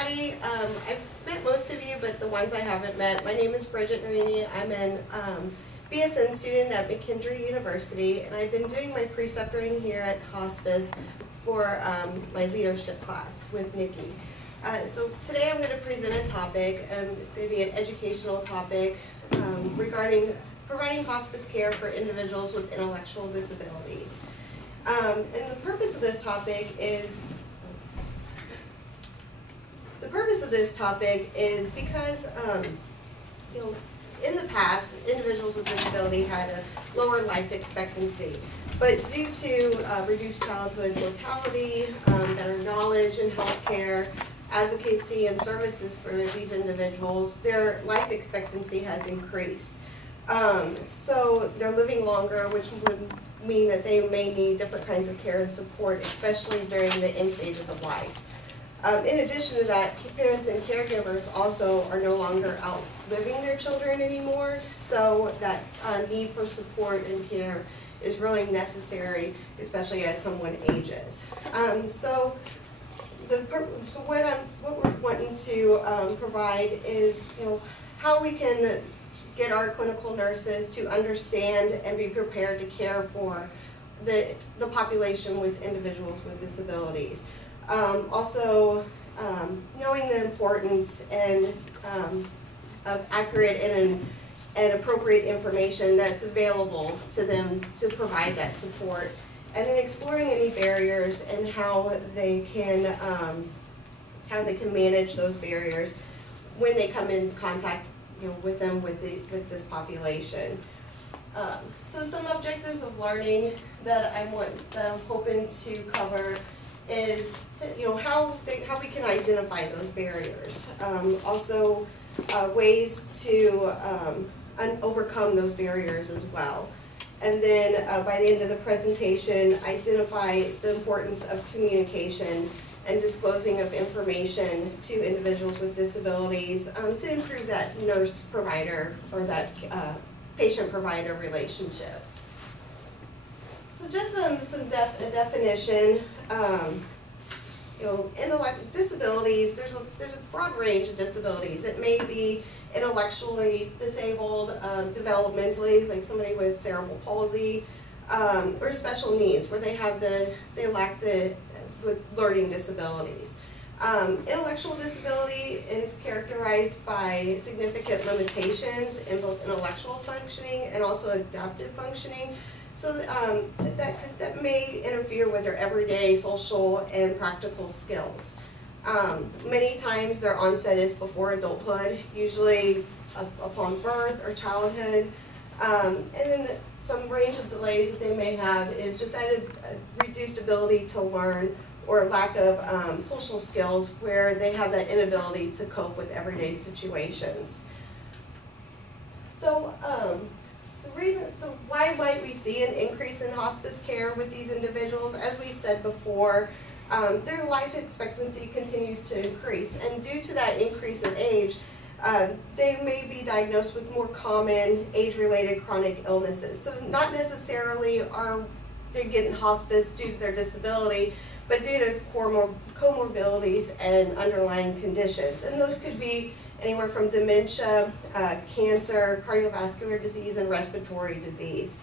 everybody. I've met most of you, but the ones I haven't met. My name is Bridget Marini. I'm an BSN student at McKendree University, and I've been doing my preceptoring here at Hospice for my leadership class with Nikki. So today I'm going to present a topic. It's going to be an educational topic regarding providing hospice care for individuals with intellectual disabilities. And the purpose of this topic is because in the past, individuals with disability had a lower life expectancy, but due to reduced childhood mortality, better knowledge in healthcare, advocacy and services for these individuals, their life expectancy has increased. So they're living longer, which would mean that they may need different kinds of care and support, especially during the end stages of life. In addition to that, parents and caregivers also are no longer outliving their children anymore, so that need for support and care is really necessary, especially as someone ages. So what we're wanting to provide is, how we can get our clinical nurses to understand and be prepared to care for the population with individuals with disabilities. Also, knowing the importance and of accurate and appropriate information that's available to them to provide that support, and then exploring any barriers and how they can manage those barriers when they come in contact, with this population. So some objectives of learning that I'm hoping to cover is how we can identify those barriers. Also, ways to overcome those barriers as well. And then by the end of the presentation, identify the importance of communication and disclosing of information to individuals with disabilities to improve that nurse-provider or that patient-provider relationship. So just a definition. Disabilities, there's a broad range of disabilities. It may be intellectually disabled, developmentally, like somebody with cerebral palsy, or special needs where they lack with learning disabilities. Intellectual disability is characterized by significant limitations in both intellectual functioning and also adaptive functioning. So that may interfere with their everyday social and practical skills. Many times their onset is before adulthood, usually upon birth or childhood. And then some range of delays that they may have is just a reduced ability to learn or lack of social skills where they have that inability to cope with everyday situations. So so why might we see an increase in hospice care with these individuals? As we said before, their life expectancy continues to increase, and due to that increase in age, they may be diagnosed with more common age-related chronic illnesses. So not necessarily are they getting hospice due to their disability, but due to comorbidities and underlying conditions. And those could be anywhere from dementia, cancer, cardiovascular disease, and respiratory disease.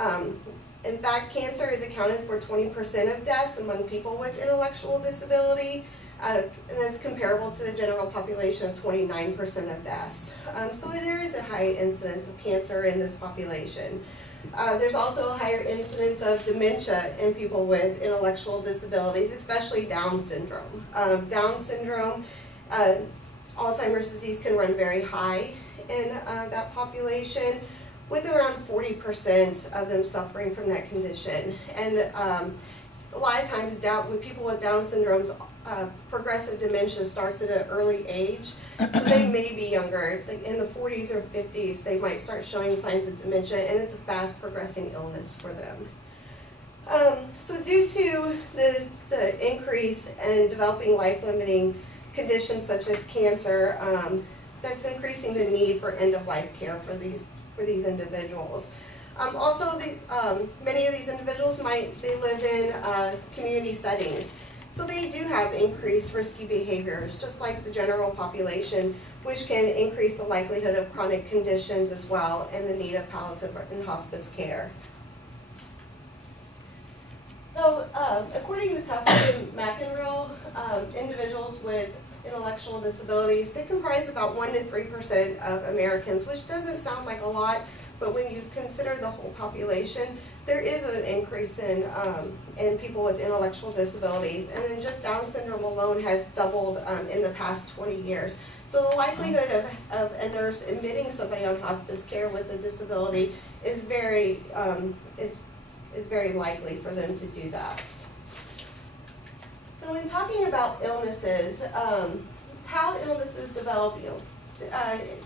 In fact, cancer is accounted for 20% of deaths among people with intellectual disability, and that's comparable to the general population of 29% of deaths. So there is a high incidence of cancer in this population. There's also a higher incidence of dementia in people with intellectual disabilities, especially Down syndrome. Down syndrome, Alzheimer's disease can run very high in that population, with around 40% of them suffering from that condition. And a lot of times with people with Down syndrome, progressive dementia starts at an early age, so they may be younger, like in the 40s or 50s, they might start showing signs of dementia, and it's a fast progressing illness for them. So due to the increase in developing life-limiting conditions such as cancer, that's increasing the need for end-of-life care for these individuals. Also, many of these individuals live in community settings. So they do have increased risky behaviors, just like the general population, which can increase the likelihood of chronic conditions as well and the need of palliative and hospice care. So according to Tufts and McEnroe, individuals with intellectual disabilities, they comprise about 1 to 3% of Americans, which doesn't sound like a lot, but when you consider the whole population, there is an increase in people with intellectual disabilities. And then just Down syndrome alone has doubled in the past 20 years. So the likelihood of a nurse admitting somebody on hospice care with a disability is very likely for them to do that. So in talking about illnesses, how illnesses develop,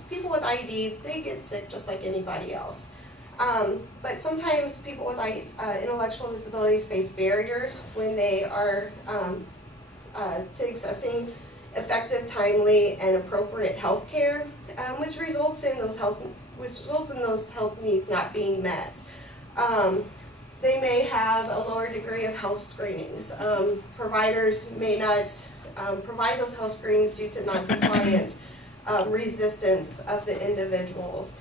people with IED, they get sick just like anybody else. But sometimes people with intellectual disabilities face barriers when they are to accessing effective, timely, and appropriate health care, which results in those health needs not being met. They may have a lower degree of health screenings. Providers may not provide those health screenings due to noncompliance, resistance of the individuals,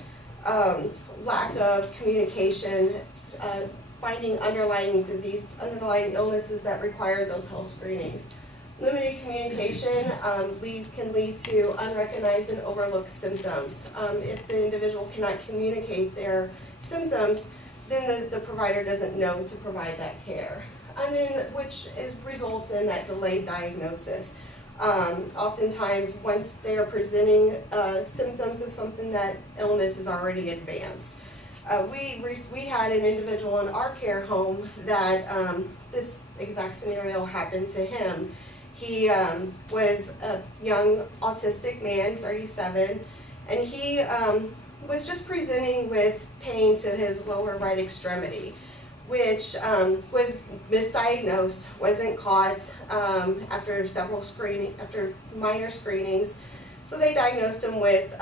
lack of communication, finding underlying illnesses that require those health screenings. Limited communication can lead to unrecognized and overlooked symptoms. If the individual cannot communicate their symptoms, then the provider doesn't know to provide that care, and then which results in that delayed diagnosis. Oftentimes, once they are presenting symptoms of something, that illness is already advanced. We had an individual in our care home that this exact scenario happened to him. He was a young autistic man, 37, and he was just presenting with pain to his lower right extremity, which was misdiagnosed, wasn't caught after minor screenings. So they diagnosed him with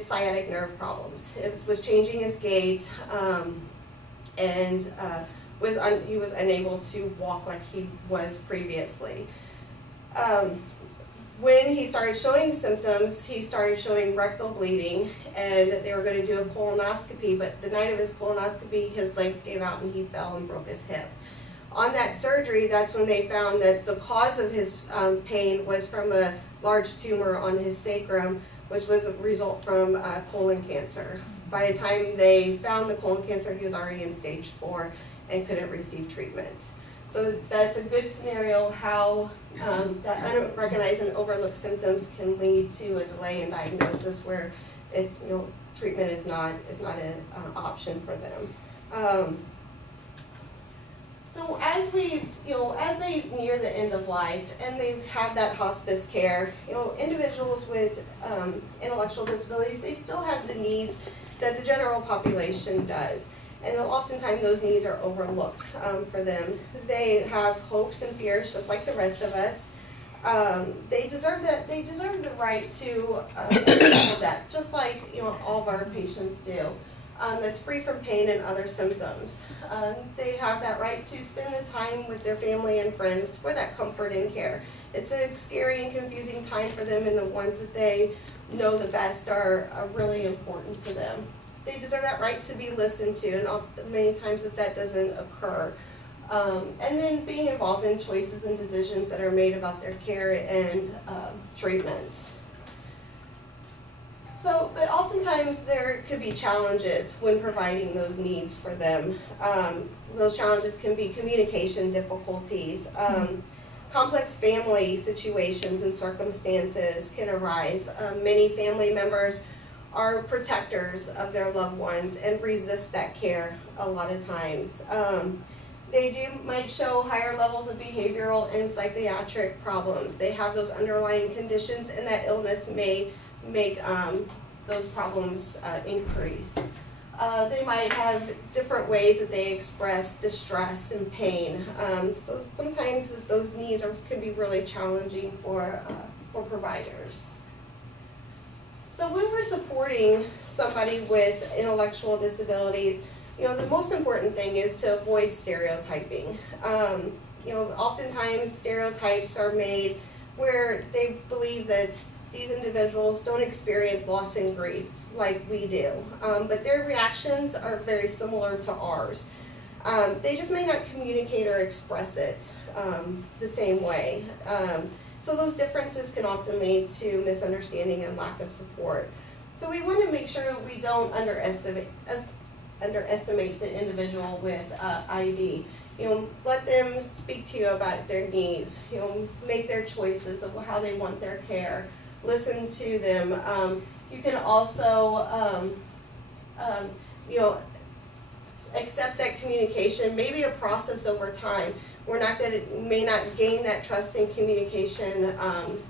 sciatic nerve problems. It was changing his gait, and he was unable to walk like he was previously. When he started showing symptoms, he started showing rectal bleeding, and they were going to do a colonoscopy, but the night of his colonoscopy, his legs gave out and he fell and broke his hip. On that surgery, that's when they found that the cause of his pain was from a large tumor on his sacrum, which was a result from colon cancer. By the time they found the colon cancer, he was already in stage 4 and couldn't receive treatment. So that's a good scenario how that unrecognized and overlooked symptoms can lead to a delay in diagnosis where it's treatment is not an option for them. So as they near the end of life and they have that hospice care, individuals with intellectual disabilities, they still have the needs that the general population does. And oftentimes those needs are overlooked for them. They have hopes and fears just like the rest of us. They deserve the right to death, just like all of our patients do. That's free from pain and other symptoms. They have that right to spend the time with their family and friends for that comfort and care. It's a scary and confusing time for them, and the ones that they know the best are really important to them. They deserve that right to be listened to, and often, many times that doesn't occur. And then being involved in choices and decisions that are made about their care and treatments. So, but oftentimes there could be challenges when providing those needs for them. Those challenges can be communication difficulties. Complex family situations and circumstances can arise. Many family members are protectors of their loved ones and resist that care a lot of times. They might show higher levels of behavioral and psychiatric problems. They have those underlying conditions, and that illness may make those problems increase. They might have different ways that they express distress and pain. So sometimes those needs can be really challenging for providers. So when we're supporting somebody with intellectual disabilities, the most important thing is to avoid stereotyping. oftentimes stereotypes are made where they believe that these individuals don't experience loss and grief like we do, but their reactions are very similar to ours. They just may not communicate or express it the same way. So those differences can often lead to misunderstanding and lack of support. So we want to make sure we don't underestimate the individual with ID. Let them speak to you about their needs. Make their choices of how they want their care. Listen to them. You can also, accept that communication may be a process over time. May not gain that trust and communication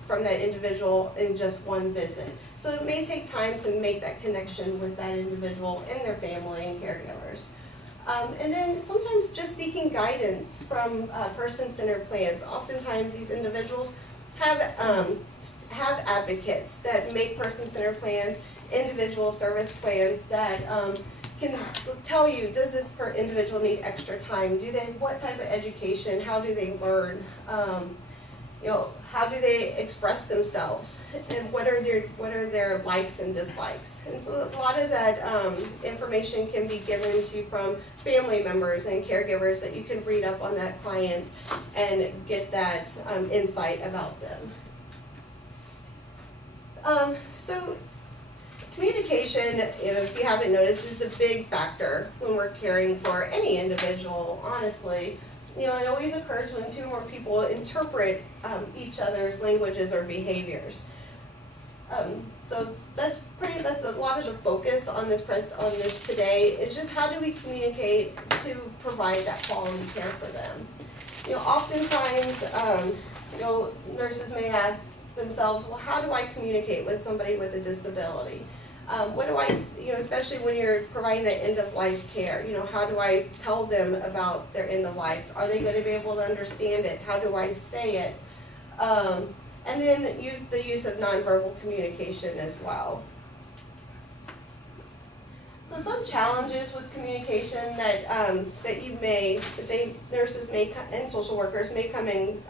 from that individual in just one visit. So it may take time to make that connection with that individual and their family and caregivers. And then sometimes just seeking guidance from person-centered plans. Oftentimes these individuals have advocates that make person-centered plans, individual service plans that can tell you, does this individual need extra time? What type of education? How do they learn? How do they express themselves? And what are their likes and dislikes? And so a lot of that information can be given to you from family members and caregivers that you can read up on that client and get that insight about them. So communication, if you haven't noticed, is the big factor when we're caring for any individual, honestly. It always occurs when two or more people interpret each other's languages or behaviors. So that's a lot of the focus on this today, is just how do we communicate to provide that quality care for them. Oftentimes, nurses may ask themselves, well, how do I communicate with somebody with a disability? What do I, especially when you're providing the end-of-life care, how do I tell them about their end-of-life? Are they going to be able to understand it? How do I say it? And then use the use of nonverbal communication as well. So some challenges with communication that nurses may and social workers may come in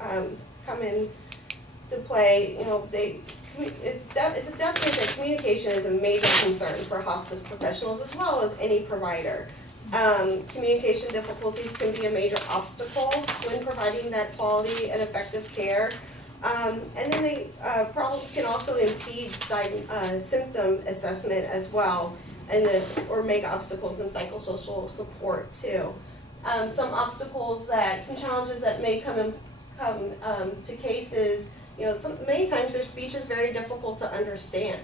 to play. It's definitely that communication is a major concern for hospice professionals as well as any provider. Communication difficulties can be a major obstacle when providing that quality and effective care. And then problems can also impede symptom assessment as well, or make obstacles in psychosocial support too. Some challenges that may come to cases. Many times their speech is very difficult to understand.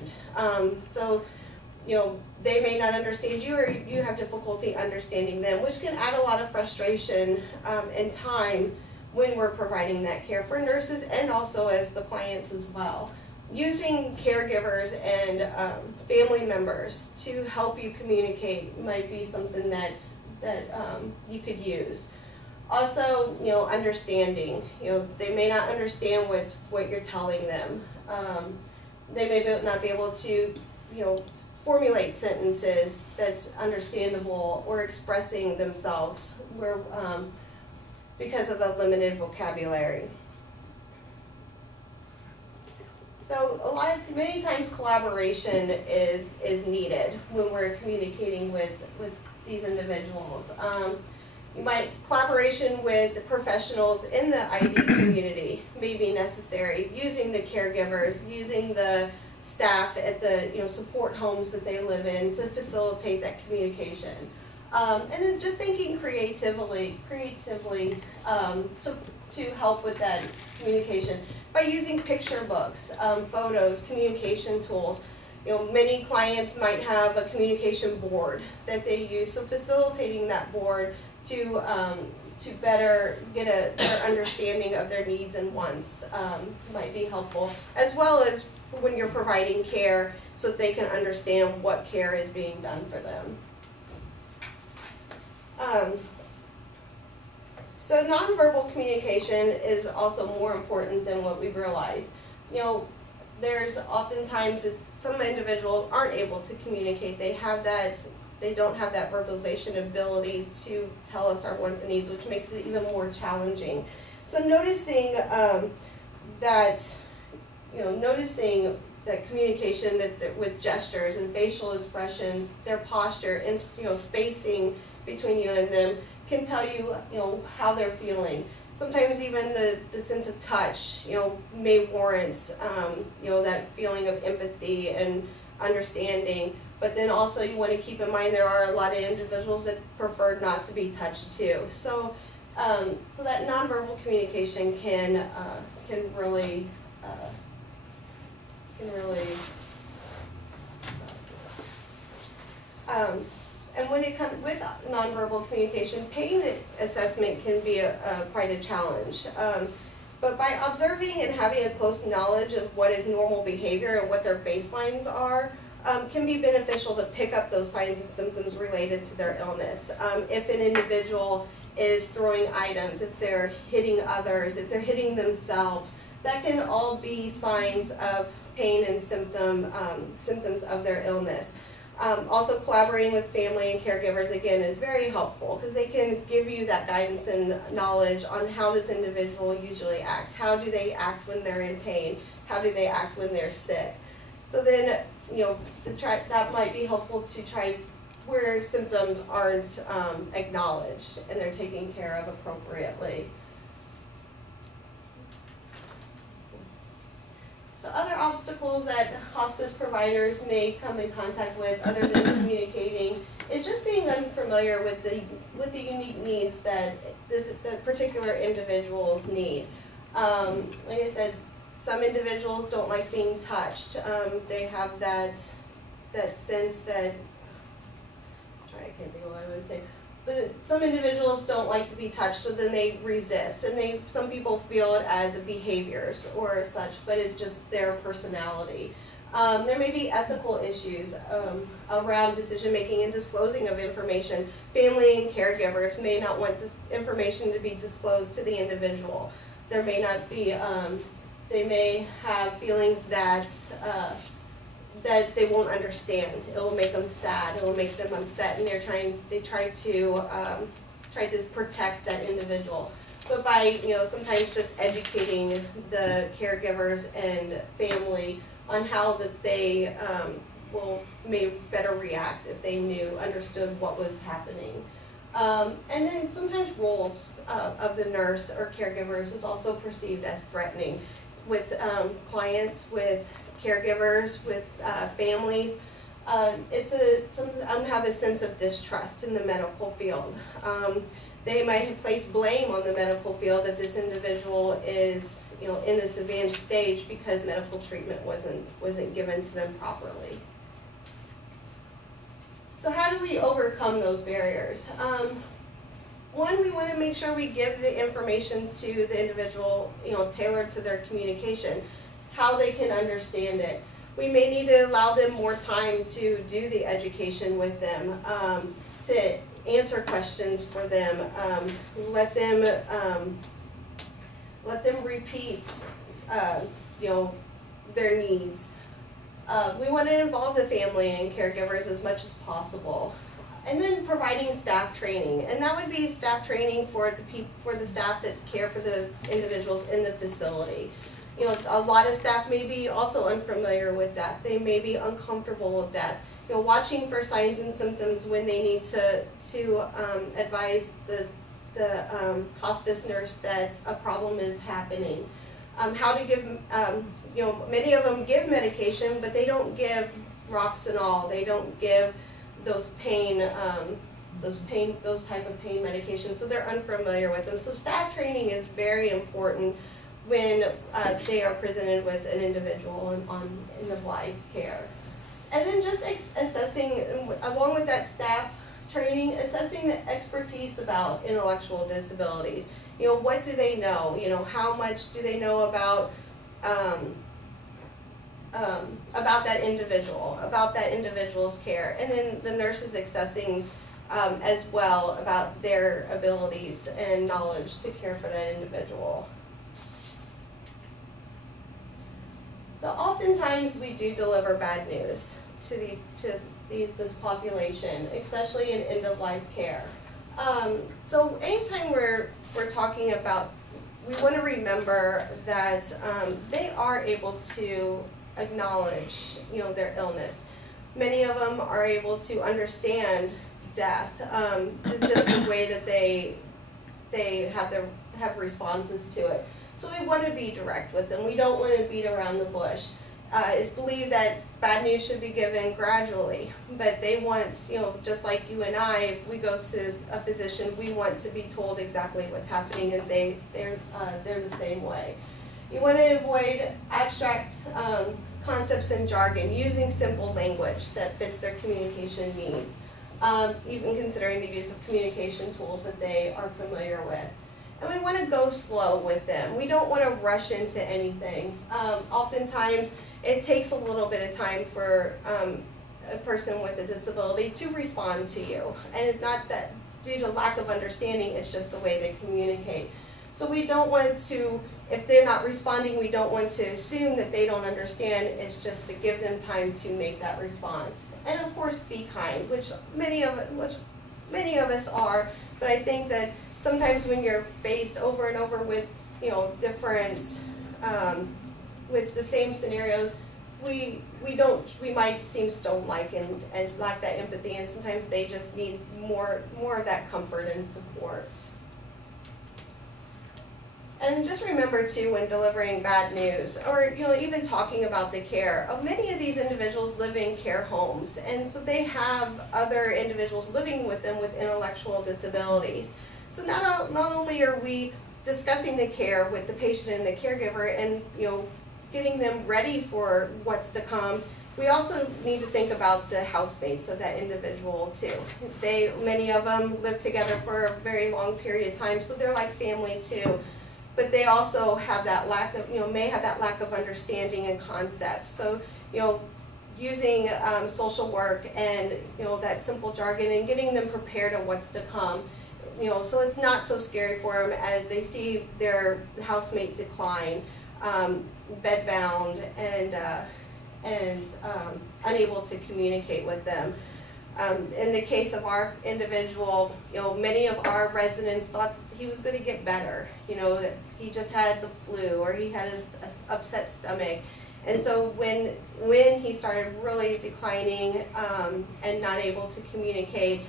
They may not understand you, or you have difficulty understanding them, which can add a lot of frustration and time when we're providing that care for nurses and also as the clients as well. Using caregivers and family members to help you communicate might be something that you could use. Also, understanding. They may not understand what you're telling them. They may not be able to, formulate sentences that's understandable or expressing themselves because of a limited vocabulary. So many times collaboration is needed when we're communicating with these individuals. Collaboration with professionals in the ID community may be necessary, using the caregivers, using the staff at the support homes that they live in to facilitate that communication. And then just thinking creatively to help with that communication by using picture books, photos, communication tools. Many clients might have a communication board that they use, so facilitating that board to better get a better understanding of their needs and wants might be helpful, as well as when you're providing care so that they can understand what care is being done for them. So nonverbal communication is also more important than what we've realized. There's oftentimes that some individuals aren't able to communicate. They don't have that verbalization ability to tell us our wants and needs, which makes it even more challenging. So noticing that, noticing that communication with gestures and facial expressions, their posture, and spacing between you and them can tell you, how they're feeling. Sometimes even the sense of touch, may warrant, that feeling of empathy and understanding. But then also you want to keep in mind there are a lot of individuals that prefer not to be touched too. So, so that nonverbal communication can really and when it comes with nonverbal communication, pain assessment can be quite a challenge. But by observing and having a close knowledge of what is normal behavior and what their baselines are, can be beneficial to pick up those signs and symptoms related to their illness. If an individual is throwing items, if they're hitting others, if they're hitting themselves, that can all be signs of pain and symptoms of their illness. Also collaborating with family and caregivers, again, is very helpful because they can give you that guidance and knowledge on how this individual usually acts. How do they act when they're in pain? How do they act when they're sick? So then, that might be helpful to try where symptoms aren't acknowledged and they're taken care of appropriately. So other obstacles that hospice providers may come in contact with, other than communicating, is just being unfamiliar with the unique needs that the particular individuals need. Like I said, some individuals don't like being touched. They have that sense that, I can't think of what I would say. But some individuals don't like to be touched, so then they resist, and some people feel it as behaviors or such, but it's just their personality. There may be ethical issues around decision making and disclosing of information. Family and caregivers may not want this information to be disclosed to the individual. There may not be, they may have feelings that they won't understand. It will make them sad. It will make them upset, and they try to protect that individual. But by sometimes just educating the caregivers and family on how that they may better react if they understood what was happening. And then sometimes roles of the nurse or caregivers is also perceived as threatening with clients, with caregivers, with families. Some have a sense of distrust in the medical field. They might have placed blame on the medical field that this individual is in this advanced stage because medical treatment wasn't given to them properly. So how do we overcome those barriers? One, we want to make sure we give the information to the individual, tailored to their communication, how they can understand it. We may need to allow them more time to do the education with them, to answer questions for them, let them repeat, their needs. We want to involve the family and caregivers as much as possible. And then providing staff training, and that would be staff training for the staff that care for the individuals in the facility. A lot of staff may be also unfamiliar with death. They may be uncomfortable with death. Watching for signs and symptoms when they need to advise the hospice nurse that a problem is happening. How to give, many of them give medication, but they don't give Roxanol. They don't give those type of pain medications, so they're unfamiliar with them. So staff training is very important when they are presented with an individual on end-of-life care. And then just assessing, along with that staff training, assessing the expertise about intellectual disabilities. What do they know? How much do they know about that individual, about that individual's care? And then the nurse is assessing as well about their abilities and knowledge to care for that individual. So oftentimes we do deliver bad news to this population, especially in end-of-life care. So anytime we're talking about we want to remember that they are able to acknowledge, their illness. Many of them are able to understand death, just the way that they have responses to it. So we want to be direct with them. We don't want to beat around the bush. It's believed that bad news should be given gradually, but they want, just like you and I, if we go to a physician, we want to be told exactly what's happening, and they're the same way. You want to avoid abstract concepts and jargon, using simple language that fits their communication needs, even considering the use of communication tools that they are familiar with. And we want to go slow with them. We don't want to rush into anything. Oftentimes, it takes a little bit of time for a person with a disability to respond to you. And it's not that due to lack of understanding, it's just the way they communicate. So we don't want to, if they're not responding, we don't want to assume that they don't understand. It's just to give them time to make that response. And of course, be kind, which many of us are. But I think that sometimes when you're faced over and over with, different, with the same scenarios, we might seem stone-like and lack that empathy, and sometimes they just need more of that comfort and support. And just remember too, when delivering bad news, or even talking about the care, many of these individuals live in care homes, and so they have other individuals living with them with intellectual disabilities. So not only are we discussing the care with the patient and the caregiver, and getting them ready for what's to come, we also need to think about the housemates of that individual too. Many of them live together for a very long period of time, so they're like family too. But they also have that lack of, may have that lack of understanding and concepts. So, using social work and, that simple jargon and getting them prepared on what's to come, so it's not so scary for them as they see their housemate decline, bedbound and unable to communicate with them. In the case of our individual, many of our residents thought he was going to get better, that he just had the flu or he had an upset stomach. And so when he started really declining and not able to communicate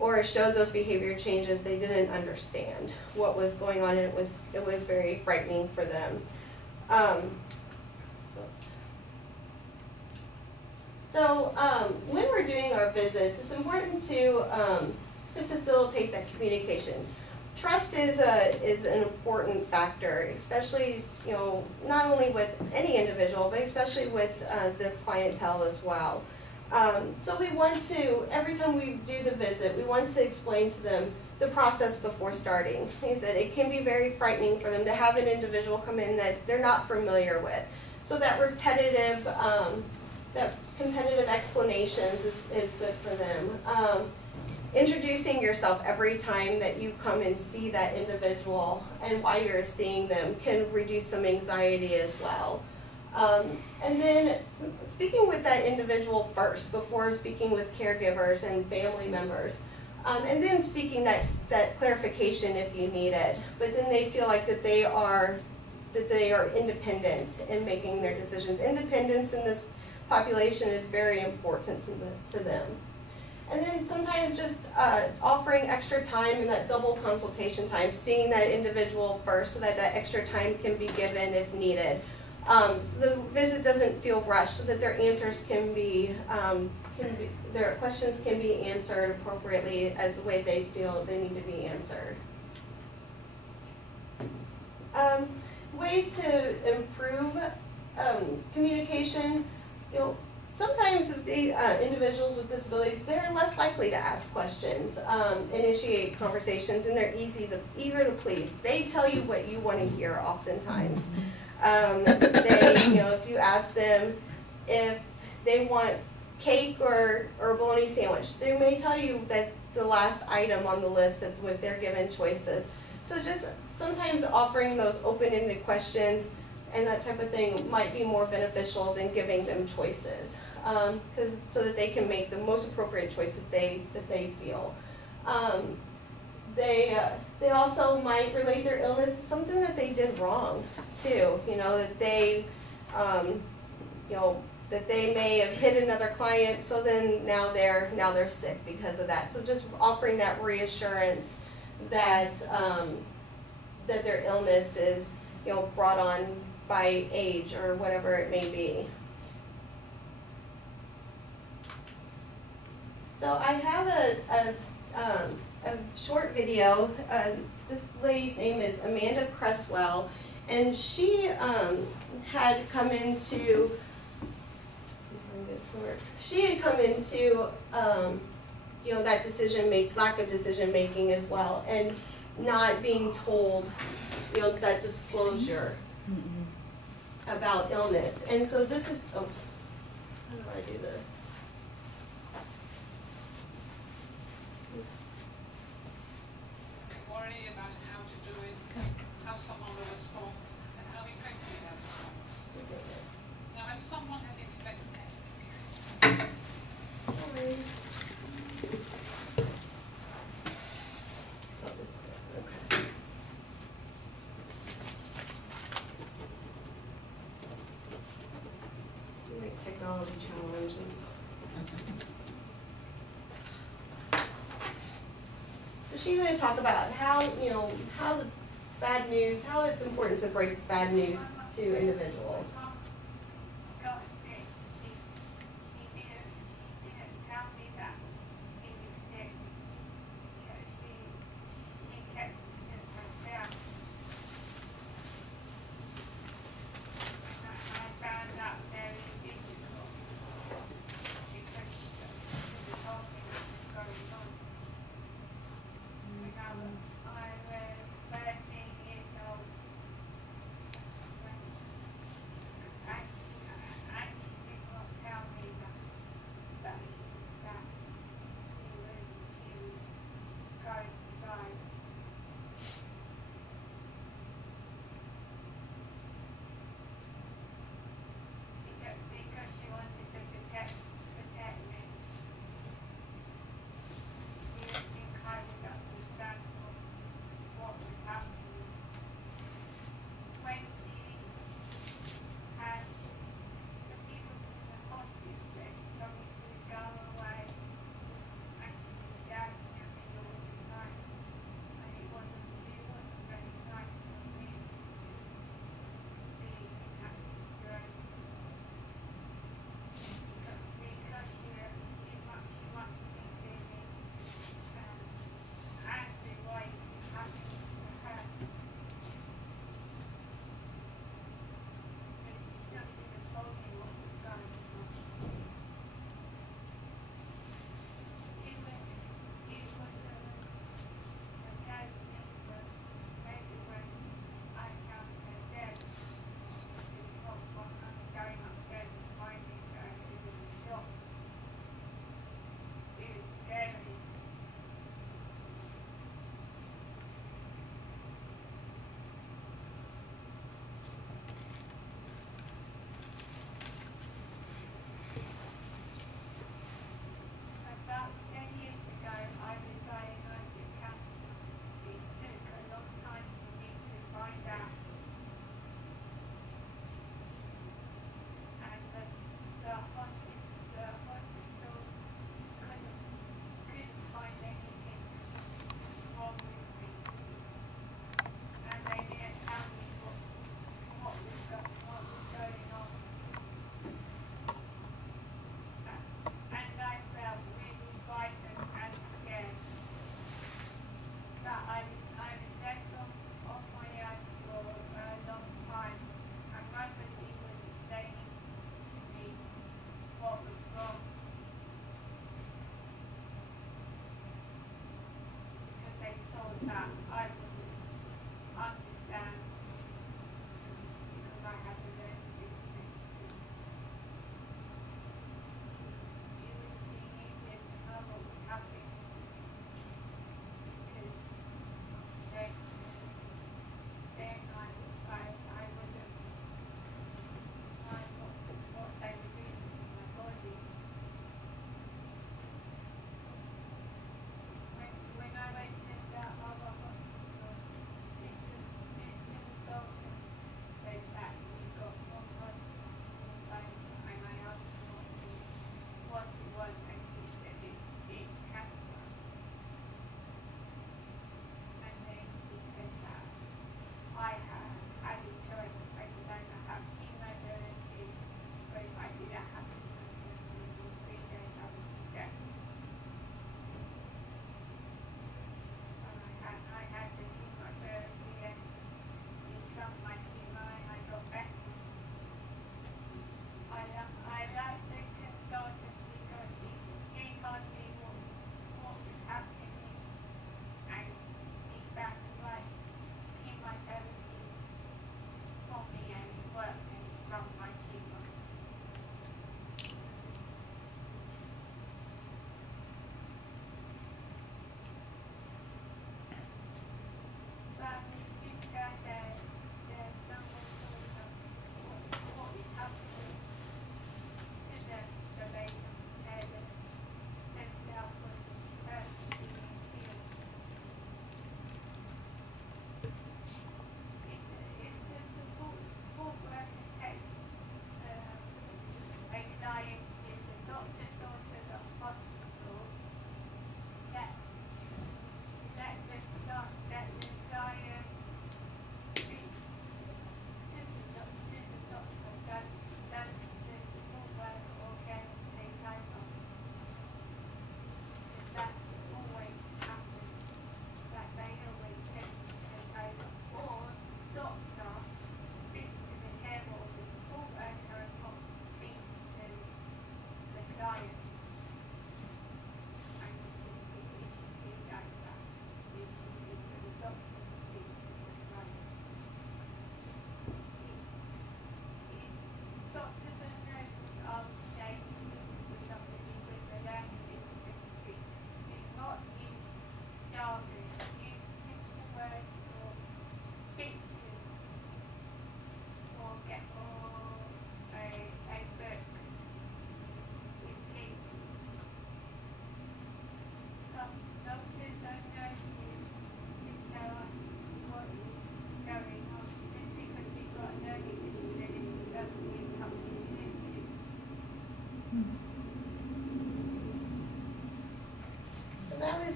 or showed those behavior changes, they didn't understand what was going on, and it was very frightening for them. So when we're doing our visits, it's important to facilitate that communication. Trust is an important factor, especially not only with any individual, but especially with this clientele as well. So we want to, every time we do the visit, we want to explain to them the process before starting. Like I said, it can be very frightening for them to have an individual come in that they're not familiar with. So that repetitive, that competitive explanations is good for them. Introducing yourself every time that you come and see that individual and while you're seeing them can reduce some anxiety as well. And then speaking with that individual first before speaking with caregivers and family members. And then seeking that clarification if you need it. But then they feel like that they are independent in making their decisions. Independence in this population is very important to them. And then sometimes just offering extra time and that double consultation time, seeing that individual first so that extra time can be given if needed. So the visit doesn't feel rushed, so that their answers their questions can be answered appropriately as the way they feel they need to be answered. Ways to improve communication. Sometimes the individuals with disabilities, they're less likely to ask questions, initiate conversations, and they're eager to please. They tell you what you want to hear oftentimes. If you ask them if they want cake or a bologna sandwich, they may tell you that the last item on the list that's with their given choices. So just sometimes offering those open-ended questions and that type of thing might be more beneficial than giving them choices, so that they can make the most appropriate choice that they feel. They also might relate their illness to something that they did wrong too. You know, that they, you know, that they may have hit another client, so then now they're sick because of that. So just offering that reassurance that that their illness is, you know, brought on by age or whatever it may be. So I have a short video. This lady's name is Amanda Cresswell, and she had come into, you know, that lack of decision making as well, and not being told, you know, that disclosure about illness. And so this is, oops, how do I do this? Worry about how to do it, how someone will respond, and how effective their response. Now, when someone has intellect, sorry. Oh, this, okay. Like technology challenges. So she's going to talk about how, you know, how the bad news, how it's important to break bad news to individuals. Got sick. She didn't tell me that she was sick because she kept it to herself. And I found that very difficult because she told me what was going on. I was 13 years old when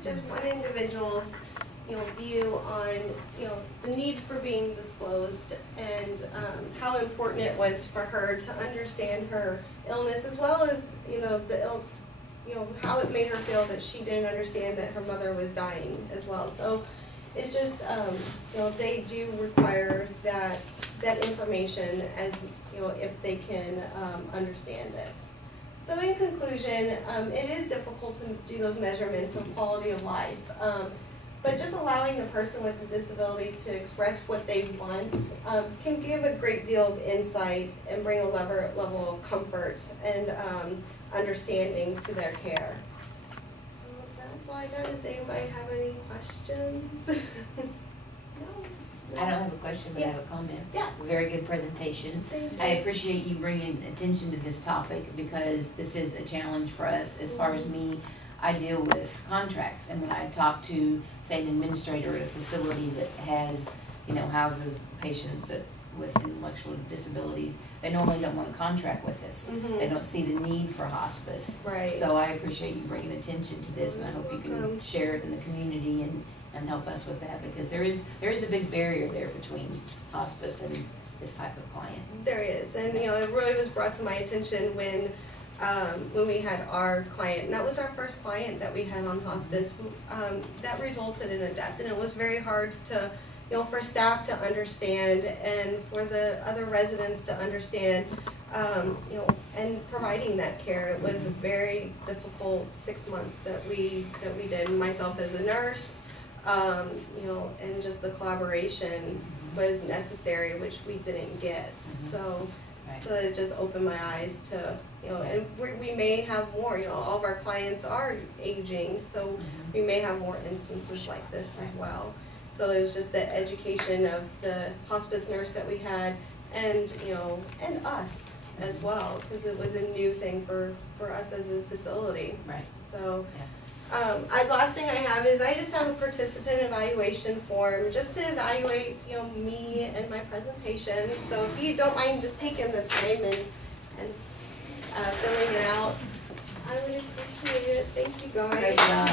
is just one individual's, view on, the need for being disclosed and how important it was for her to understand her illness, as well as, how it made her feel that she didn't understand that her mother was dying as well. So it's just, they do require that information as, if they can understand it. So in conclusion, it is difficult to do those measurements of quality of life, but just allowing the person with the disability to express what they want can give a great deal of insight and bring a level of comfort and understanding to their care. So that's all I got. Does anybody have any questions? No? I don't have a question, but I have a comment. Yeah. Very good presentation. Thank you. I appreciate you bringing attention to this topic because this is a challenge for us. As far as me, I deal with contracts, and when I talk to, say, an administrator at a facility that has, houses patients with intellectual disabilities, they normally don't want to contract with us. They don't see the need for hospice. Right. So I appreciate you bringing attention to this, and I hope you can share it in the community and help us with that, because there is a big barrier there between hospice and this type of client. There is, and it really was brought to my attention when we had our client, and that was our first client that we had on hospice, that resulted in a death, and it was very hard to, for staff to understand and for the other residents to understand, and providing that care. It was a very difficult 6 months that we did, myself as a nurse, and just the collaboration was necessary, which we didn't get. So it just opened my eyes to, and we may have more, all of our clients are aging, so we may have more instances like this as well. So it was just the education of the hospice nurse that we had, and, and us as well, because it was a new thing for us as a facility. Right. So. Last thing I have is I just have a participant evaluation form just to evaluate, me and my presentation. So if you don't mind just taking the time and filling it out, I would appreciate it. Thank you guys. Great job.